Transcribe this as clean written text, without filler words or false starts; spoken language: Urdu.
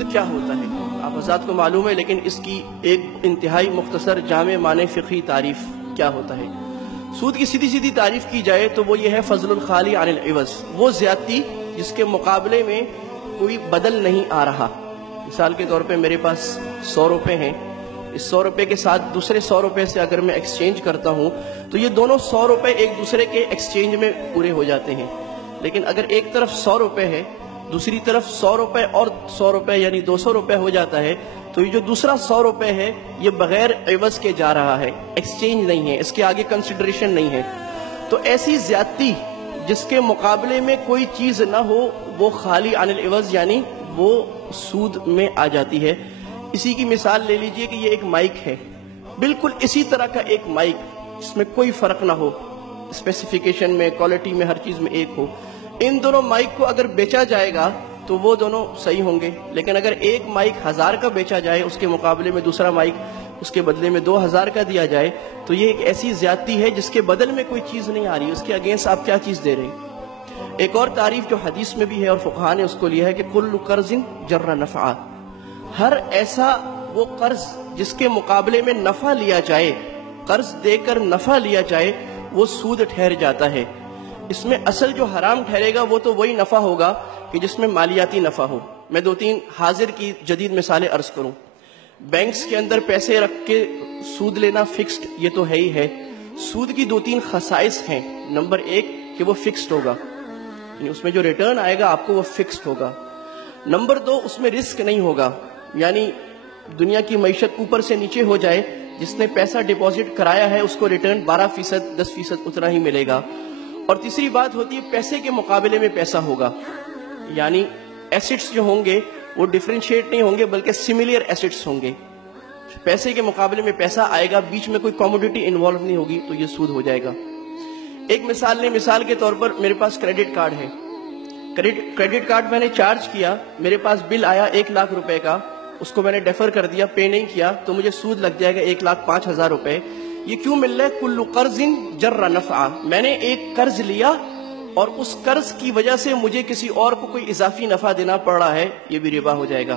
سود کیا ہوتا ہے؟ آپ حضرات کو معلوم ہے، لیکن اس کی ایک انتہائی مختصر جامع معنی فقہی تعریف کیا ہوتا ہے؟ سود کی سیدھی سیدھی تعریف کی جائے تو وہ یہ ہے فضل الخالی عن العوض، وہ زیادتی جس کے مقابلے میں کوئی بدل نہیں آ رہا۔ مثال کے طور پہ میرے پاس 100 روپے ہیں، اس 100 روپے کے ساتھ دوسرے 100 روپے سے اگر میں ایکسچینج کرتا ہوں تو یہ دونوں 100 روپے ایک دوسرے کے ایکسچینج میں پورے ہو جاتے ہیں۔ لیکن اگر ایک طرف 100 روپے ہے، دوسری طرف 100 روپے اور 100 روپے یعنی 200 روپے ہو جاتا ہے، تو یہ جو دوسرا 100 روپے ہے یہ بغیر عوض کے جا رہا ہے، ایکسچینج نہیں ہے، اس کے آگے کنسیڈریشن نہیں ہے۔ تو ایسی زیادتی جس کے مقابلے میں کوئی چیز نہ ہو وہ خالی عن العوض یعنی وہ سود میں آ جاتی ہے۔ اسی کی مثال لے لیجئے کہ یہ ایک مائک ہے، بالکل اسی طرح کا ایک مائک جس میں کوئی فرق نہ ہو، اسپیسیفیکیشن میں، کوالٹی میں، ہر چیز میں ایک ہو۔ ان دونوں مائک کو اگر بیچا جائے گا تو وہ دونوں صحیح ہوں گے، لیکن اگر ایک مائک 1000 کا بیچا جائے، اس کے مقابلے میں دوسرا مائک اس کے بدلے میں 2000 کا دیا جائے، تو یہ ایک ایسی زیادتی ہے جس کے بدل میں کوئی چیز نہیں آ رہی، اس کے اگینسٹ آپ کیا چیز دے رہے ہیں۔ ایک اور تعریف جو حدیث میں بھی ہے اور فقہاء نے اس کو لیا ہے کہ کل قرض جر نفعا، ہر ایسا وہ قرض جس کے مقابلے میں نفع لیا جائے، قرض دے کر نفع لیا جائے، وہ سود ٹھہر جاتا ہے۔ اس میں اصل جو حرام ٹھہرے گا وہ تو وہی نفع ہوگا کہ جس میں مالیاتی نفع ہو۔ میں 2-3 حاضر کی جدید مثالیں عرض کروں۔ بینکس کے اندر پیسے رکھ کے سود لینا فکسڈ، یہ تو ہے ہی ہے۔ سود کی 2-3 خصائص ہیں۔ نمبر 1 کہ وہ فکسڈ ہوگا، یعنی اس میں جو ریٹرن آئے گا آپ کو وہ فکسڈ ہوگا۔ نمبر 2 اس میں رسک نہیں ہوگا، یعنی دنیا کی معیشت اوپر سے نیچے ہو جائے، جس نے پیسہ ڈپوزٹ کرایا ہے اس کو ریٹرن 12%، 10% اتنا ہی ملے گا۔ اور تیسری بات ہوتی ہے پیسے کے مقابلے میں پیسہ ہوگا، یعنی ایسٹس جو ہوں گے وہ ڈیفرینشیٹ نہیں ہوں گے بلکہ سملر ایسٹس ہوں گے۔ پیسے کے مقابلے میں پیسہ آئے گا، بیچ میں کوئی کموڈیٹی انوالو نہیں ہوگی، تو یہ سود ہو جائے گا۔ ایک مثال کے طور پر میرے پاس کریڈٹ کارڈ ہے، کریڈٹ کارڈ میں نے چارج کیا، میرے پاس بل آیا 1 لاکھ روپے کا، اس کو میں نے ڈیفر کر دیا، پے نہیں کیا، تو مجھے سود لگ جائے گا 1,05,000 روپے۔ یہ کیوں مل رہا ہے؟ کل قرض جر نفعا، میں نے ایک قرض لیا اور اس قرض کی وجہ سے مجھے کسی اور کو کوئی اضافی نفع دینا پڑ رہا ہے، یہ بھی ربا ہو جائے گا۔